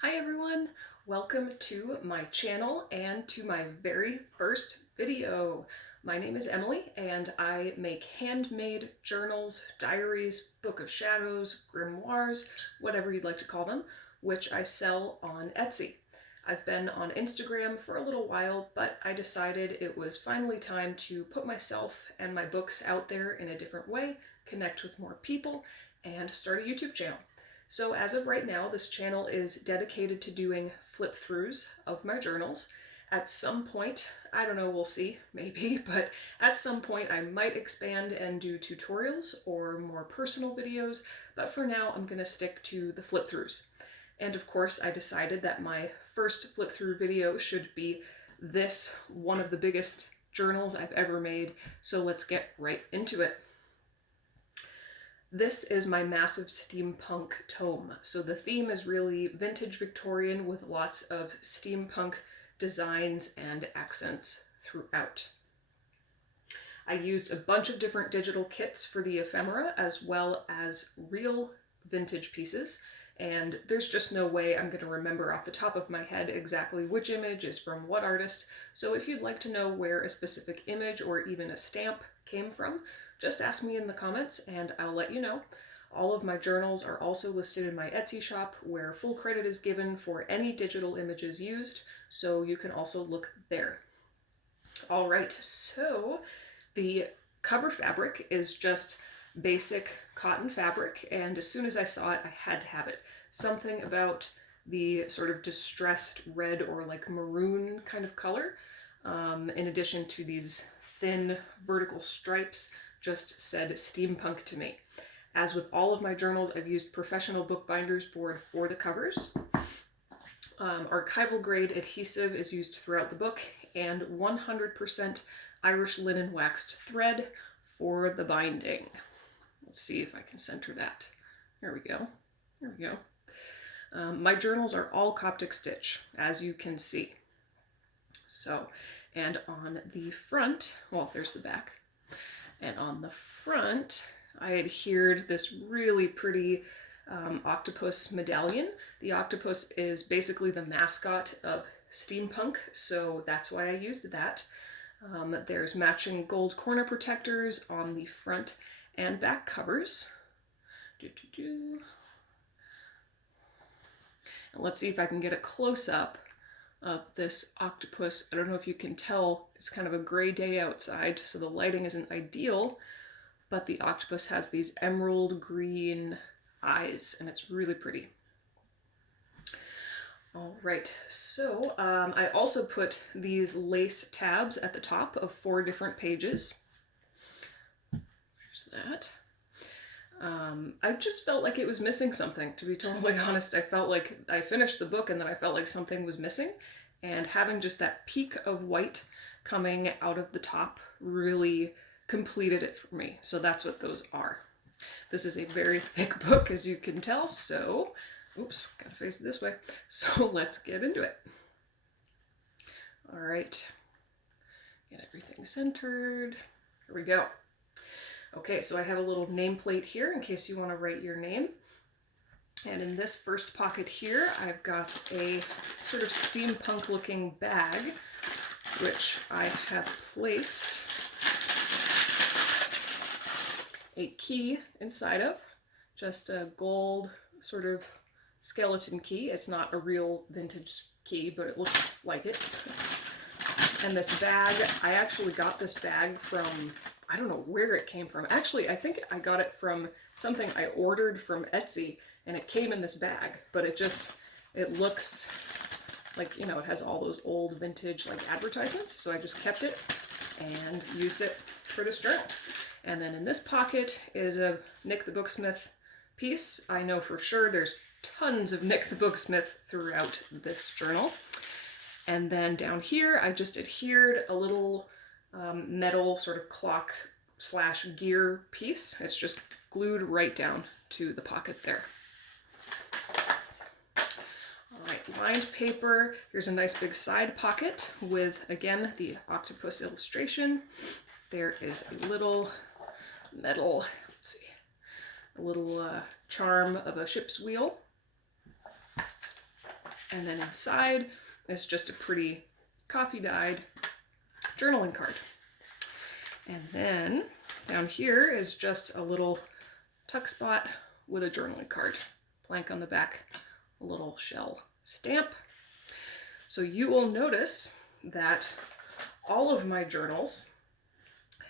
Hi everyone! Welcome to my channel and to my very first video. My name is Emily and I make handmade journals, diaries, book of shadows, grimoires, whatever you'd like to call them, which I sell on Etsy. I've been on Instagram for a little while, but I decided it was finally time to put myself and my books out there in a different way, connect with more people, and start a YouTube channel. So as of right now, this channel is dedicated to doing flip-throughs of my journals. At some point, I don't know, we'll see, maybe, but at some point I might expand and do tutorials or more personal videos, but for now I'm going to stick to the flip-throughs. And of course I decided that my first flip-through video should be this, one of the biggest journals I've ever made, so let's get right into it. This is my massive steampunk tome. So the theme is really vintage Victorian with lots of steampunk designs and accents throughout. I used a bunch of different digital kits for the ephemera as well as real vintage pieces, and there's just no way I'm going to remember off the top of my head exactly which image is from what artist, so if you'd like to know where a specific image or even a stamp came from, just ask me in the comments and I'll let you know. All of my journals are also listed in my Etsy shop where full credit is given for any digital images used, so you can also look there. Alright, so the cover fabric is just basic cotton fabric, and as soon as I saw it, I had to have it. Something about the sort of distressed red or like maroon kind of color, in addition to these thin vertical stripes, just said steampunk to me. As with all of my journals, I've used professional bookbinders board for the covers. Archival grade adhesive is used throughout the book, and 100% Irish linen waxed thread for the binding. Let's see if I can center that. There we go. There we go. My journals are all Coptic stitch, as you can see. So, and on the front, well, there's the back. And on the front, I adhered this really pretty octopus medallion. The octopus is basically the mascot of steampunk, so that's why I used that. There's matching gold corner protectors on the front and back covers. And let's see if I can get a close-up of this octopus. I don't know if you can tell, it's kind of a gray day outside, so the lighting isn't ideal, but the octopus has these emerald green eyes, and it's really pretty. All right, so I also put these lace tabs at the top of 4 different pages. There's that. I just felt like it was missing something, to be totally honest. I felt like I finished the book and then I felt like something was missing, and having just that peak of white coming out of the top really completed it for me. So that's what those are. This is a very thick book, as you can tell, so, oops, gotta face it this way. So let's get into it. All right, get everything centered. Here we go. Okay, so I have a little nameplate here in case you want to write your name. And in this first pocket here, I've got a sort of steampunk looking bag, which I have placed a key inside of, just a gold sort of skeleton key. It's not a real vintage key, but it looks like it. And this bag, I actually got this bag from, I don't know where it came from. Actually, I think I got it from something I ordered from Etsy, and it came in this bag, but it looks like, you know, it has all those old vintage like advertisements, so I just kept it and used it for this journal. And then in this pocket is a Nick the Booksmith piece. I know for sure there's tons of Nick the Booksmith throughout this journal. And then down here, I just adhered a little metal sort of clock / gear piece. It's just glued right down to the pocket there. All right, lined paper. Here's a nice big side pocket with, again, the octopus illustration. There is a little metal, let's see, a little charm of a ship's wheel. And then inside is just a pretty coffee-dyed journaling card. And then down here is just a little tuck spot with a journaling card. Blank on the back, a little shell stamp. So you will notice that all of my journals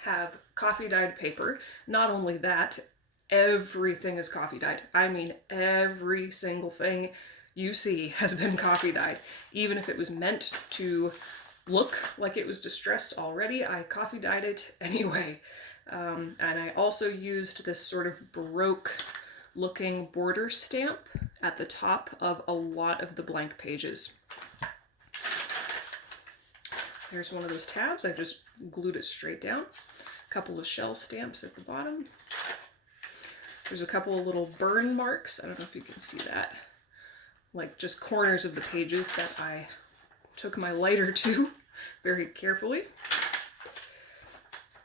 have coffee-dyed paper. Not only that, everything is coffee-dyed. I mean, every single thing you see has been coffee-dyed. Even if it was meant to look like it was distressed already, I coffee-dyed it anyway. And I also used this sort of Baroque-looking border stamp at the top of a lot of the blank pages. There's one of those tabs. I just glued it straight down. A couple of shell stamps at the bottom. There's a couple of little burn marks. I don't know if you can see that. Like just corners of the pages that I took my lighter to very carefully.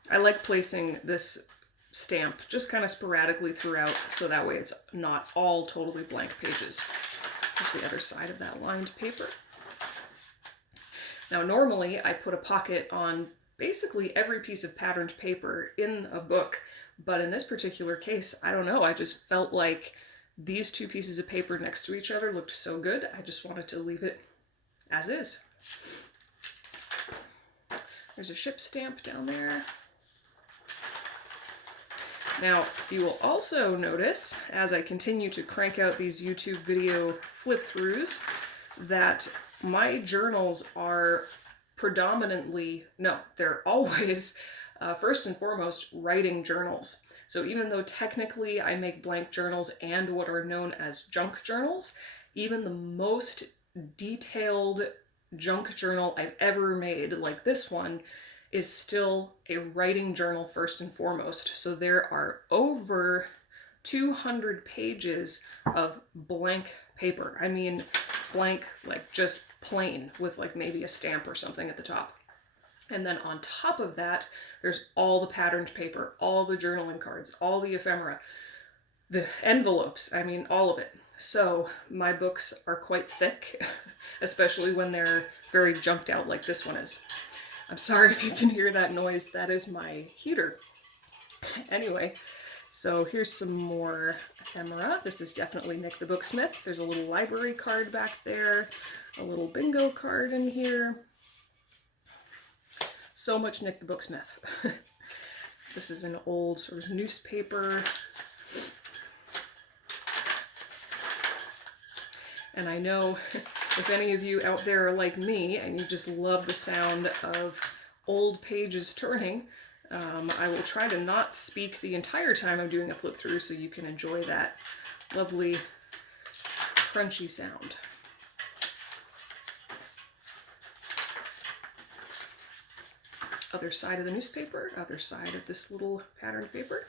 I like placing this stamp just kind of sporadically throughout, so that way it's not all totally blank pages. Here's the other side of that lined paper. Now normally I put a pocket on basically every piece of patterned paper in a book, but in this particular case, I don't know, I just felt like these two pieces of paper next to each other looked so good, I just wanted to leave it as is. There's a ship stamp down there. Now, you will also notice, as I continue to crank out these YouTube video flip-throughs, that my journals are predominantly, no, they're always, first and foremost, writing journals. So even though technically I make blank journals and what are known as junk journals, even the most detailed junk journal I've ever made, like this one, is still a writing journal first and foremost. So there are over 200 pages of blank paper. I mean, blank, like just plain, with like maybe a stamp or something at the top. And then on top of that, there's all the patterned paper, all the journaling cards, all the ephemera, the envelopes, I mean, all of it. So my books are quite thick, especially when they're very junked out like this one is. I'm sorry if you can hear that noise, that is my heater. Anyway, so here's some more ephemera. This is definitely Nick the Booksmith. There's a little library card back there, a little bingo card in here. So much Nick the Booksmith. This is an old sort of newspaper. And I know if any of you out there are like me and you just love the sound of old pages turning, I will try to not speak the entire time I'm doing a flip through so you can enjoy that lovely crunchy sound. Other side of the newspaper, other side of this little patterned paper.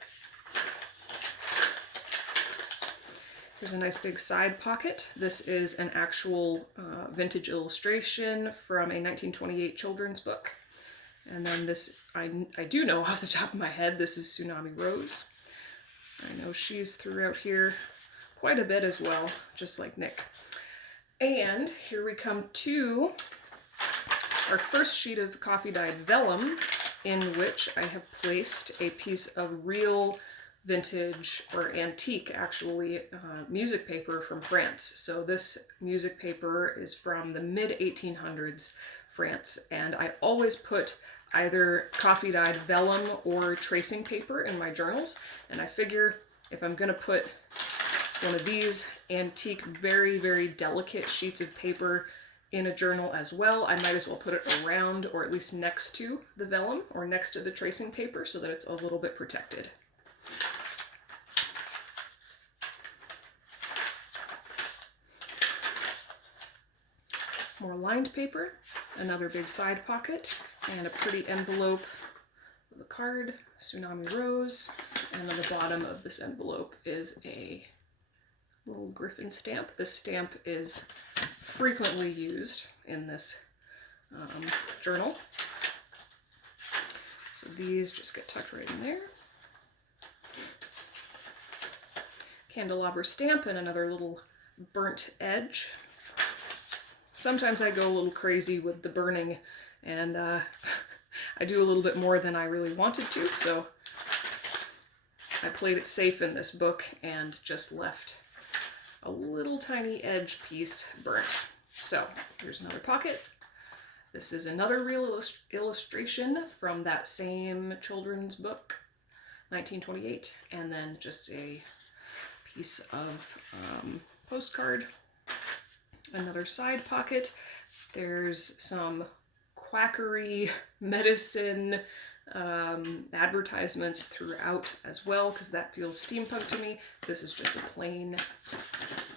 Here's a nice big side pocket. This is an actual vintage illustration from a 1928 children's book. And then this, I do know off the top of my head, this is Tsunami Rose. I know she's throughout here quite a bit as well, just like Nick. And here we come to our first sheet of coffee-dyed vellum, in which I have placed a piece of real vintage, or antique actually, music paper from France. So this music paper is from the mid-1800s France, and I always put either coffee-dyed vellum or tracing paper in my journals, and I figure if I'm gonna put one of these antique, very, very delicate sheets of paper in a journal as well, I might as well put it around, or at least next to the vellum, or next to the tracing paper, so that it's a little bit protected. More lined paper, another big side pocket, and a pretty envelope with a card, Tsunami Rose, and on the bottom of this envelope is a little griffin stamp. This stamp is frequently used in this journal. So these just get tucked right in there. Candelabra stamp and another little burnt edge. sometimes I go a little crazy with the burning, and I do a little bit more than I really wanted to, so I played it safe in this book and just left a little tiny edge piece burnt. So here's another pocket. This is another real illustration from that same children's book, 1928, and then just a piece of postcard. Another side pocket. There's some quackery medicine advertisements throughout as well, because that feels steampunk to me. This is just a plain,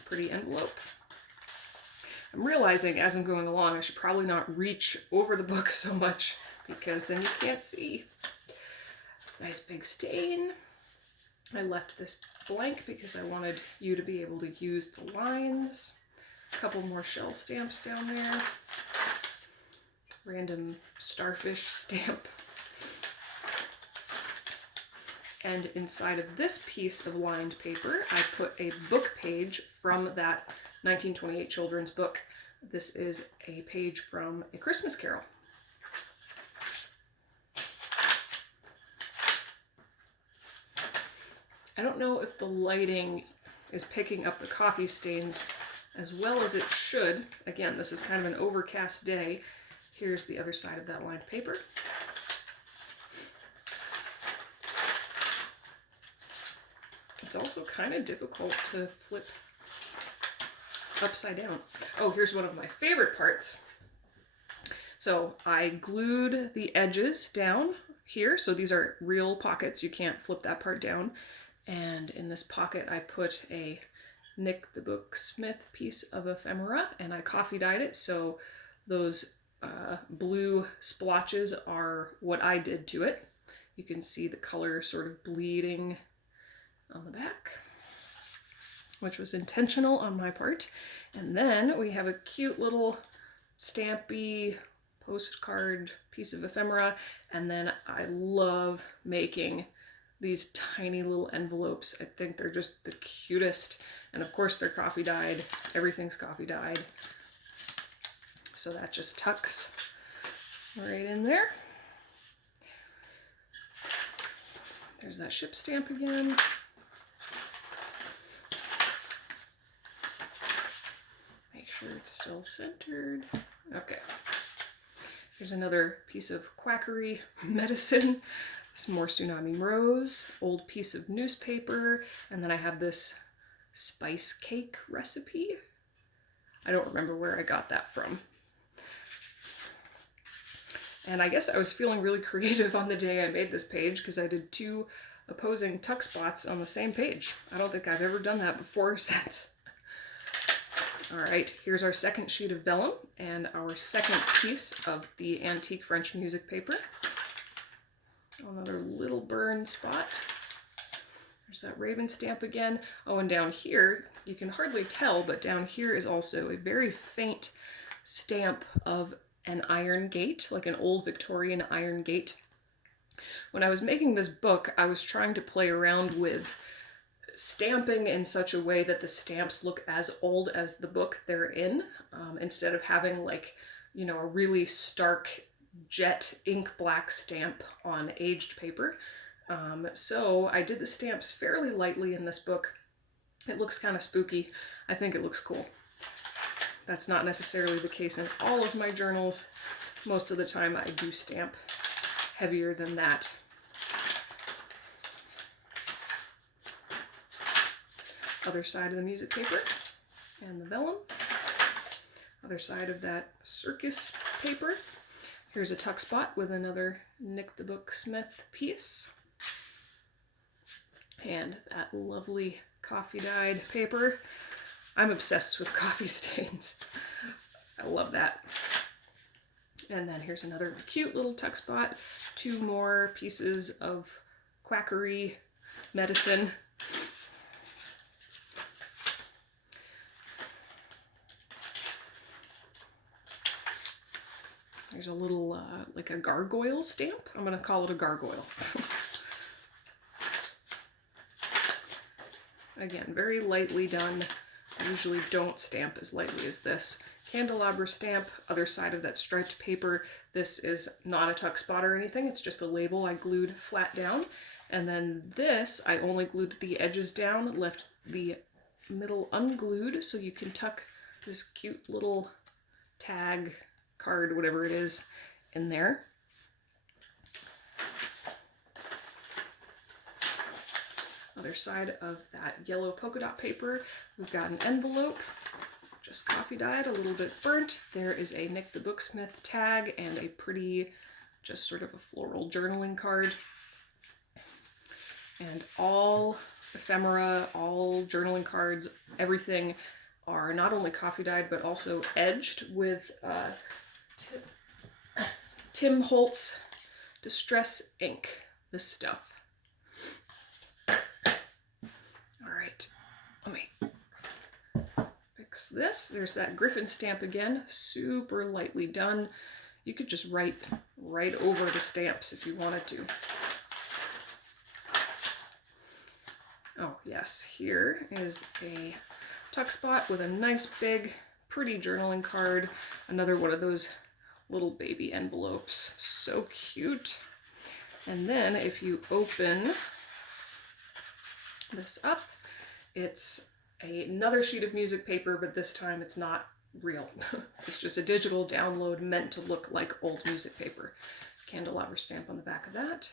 pretty envelope. I'm realizing as I'm going along I should probably not reach over the book so much, because then you can't see. Nice big stain. I left this blank because I wanted you to be able to use the lines. A couple more shell stamps down there. Random starfish stamp. And inside of this piece of lined paper, I put a book page from that 1928 children's book. This is a page from A Christmas Carol. I don't know if the lighting is picking up the coffee stains as well as it should. Again, this is kind of an overcast day. Here's the other side of that lined paper. It's also kind of difficult to flip upside down. Oh, here's one of my favorite parts. So I glued the edges down here. So these are real pockets. You can't flip that part down. And in this pocket, I put a Nick the Booksmith piece of ephemera, and I coffee dyed it. So those blue splotches are what I did to it. You can see the color sort of bleeding on the back, which was intentional on my part. And then we have a cute little stampy postcard piece of ephemera. And then I love making these tiny little envelopes. I think they're just the cutest. And of course they're coffee dyed. Everything's coffee dyed. So that just tucks right in there. There's that ship stamp again. Make sure it's still centered. Okay. Here's another piece of quackery medicine. Some more Tsunami Rose, old piece of newspaper, and then I have this spice cake recipe. I don't remember where I got that from. And I guess I was feeling really creative on the day I made this page because I did 2 opposing tuck spots on the same page. I don't think I've ever done that before or since. All right, here's our second sheet of vellum and our second piece of the antique French music paper. Another little burn spot. There's that raven stamp again. Oh, and down here, you can hardly tell, but down here is also a very faint stamp of an iron gate, like an old Victorian iron gate. When I was making this book, I was trying to play around with stamping in such a way that the stamps look as old as the book they're in, instead of having like, you know, a really stark jet ink black stamp on aged paper. So I did the stamps fairly lightly in this book. It looks kind of spooky. I think it looks cool. That's not necessarily the case in all of my journals. Most of the time I do stamp heavier than that. Other side of the music paper and the vellum. Other side of that circus paper. Here's a tuck spot with another Nick the Booksmith piece. And that lovely coffee dyed paper. I'm obsessed with coffee stains. I love that. And then here's another cute little tuck spot. 2 more pieces of quackery medicine. There's a little, like a gargoyle stamp. I'm gonna call it a gargoyle. Again, very lightly done I usually don't stamp as lightly as this. Candelabra stamp, other side of that striped paper. This is not a tuck spot or anything, it's just a label I glued flat down. And then this, I only glued the edges down, left the middle unglued so you can tuck this cute little tag, card, whatever it is, in there. Other side of that yellow polka dot paper, we've got an envelope, just coffee dyed, a little bit burnt. There is a Nick the Booksmith tag and a pretty, just sort of a floral journaling card. And all ephemera, all journaling cards, everything are not only coffee dyed but also edged with Tim Holtz Distress ink, this stuff. Alright, let me fix this. There's that Griffin stamp again, super lightly done. You could just write right over the stamps if you wanted to. Oh yes, here is a tuck spot with a nice big pretty journaling card. Another one of those little baby envelopes. So cute. And then if you open this up, it's another sheet of music paper, but this time it's not real. It's just a digital download meant to look like old music paper. Candelabra stamp on the back of that.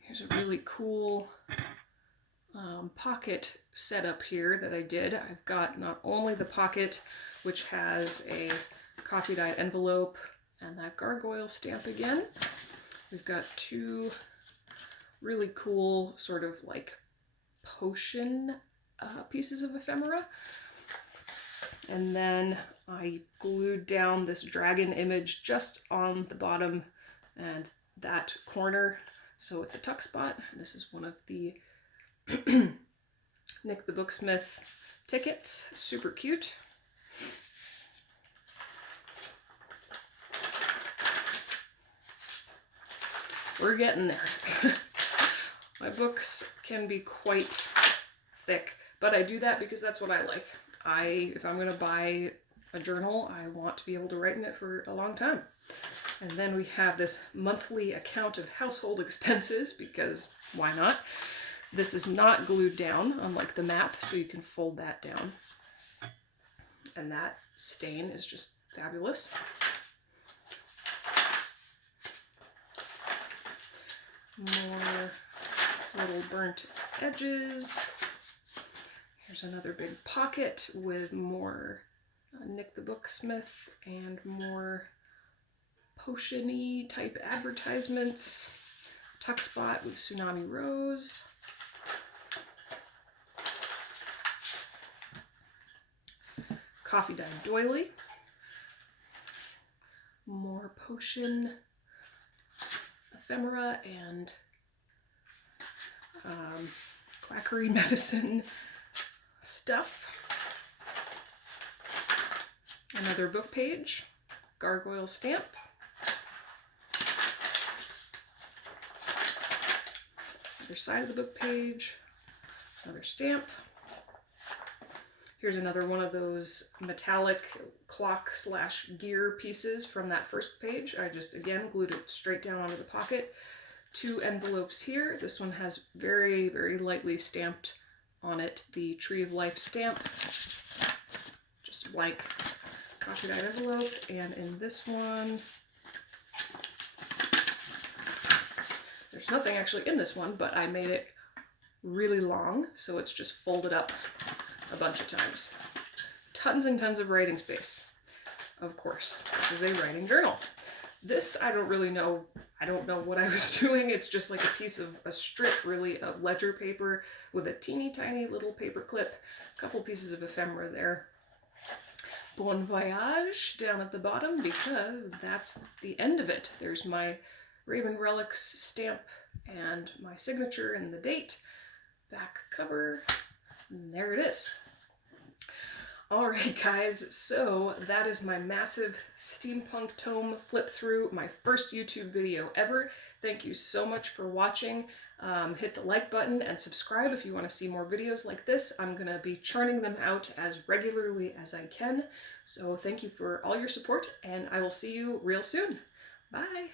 Here's a really cool pocket setup here that I did. I've got not only the pocket, which has a coffee dyed envelope and that gargoyle stamp again. We've got two really cool sort of like potion pieces of ephemera. And then I glued down this dragon image just on the bottom and that corner. So it's a tuck spot. This is one of the Nick the Booksmith tickets. Super cute. We're getting there. My books can be quite thick, but I do that because that's what I like. If I'm going to buy a journal, I want to be able to write in it for a long time. And then we have this monthly account of household expenses, because why not? This is not glued down, unlike the map, so you can fold that down. And that stain is just fabulous. More little burnt edges. Here's another big pocket with more Nick the Booksmith and more potion-y type advertisements. Tuck spot with Tsunami Rose. Coffee dyed doily. More potion ephemera and quackery medicine stuff. Another book page, gargoyle stamp. Other side of the book page, another stamp. Here's another one of those metallic clock / gear pieces from that first page. I just, again, glued it straight down onto the pocket. Two envelopes here. This one has very, very lightly stamped on it the Tree of Life stamp. Just a blank coffee dyed envelope. And in this one, there's nothing actually in this one, but I made it really long, so it's just folded up a bunch of times. Tons and tons of writing space. Of course, this is a writing journal. This, I don't really know, I don't know what I was doing. It's just like a strip really of ledger paper with a teeny tiny little paper clip, a couple pieces of ephemera there. Bon voyage down at the bottom, because that's the end of it. There's my Raven Relics stamp and my signature and the date. Back cover, and there it is. Alright guys, so that is my massive steampunk tome flip through, my first YouTube video ever. Thank you so much for watching. Hit the like button and subscribe if you want to see more videos like this. I'm going to be churning them out as regularly as I can. So thank you for all your support, and I will see you real soon. Bye!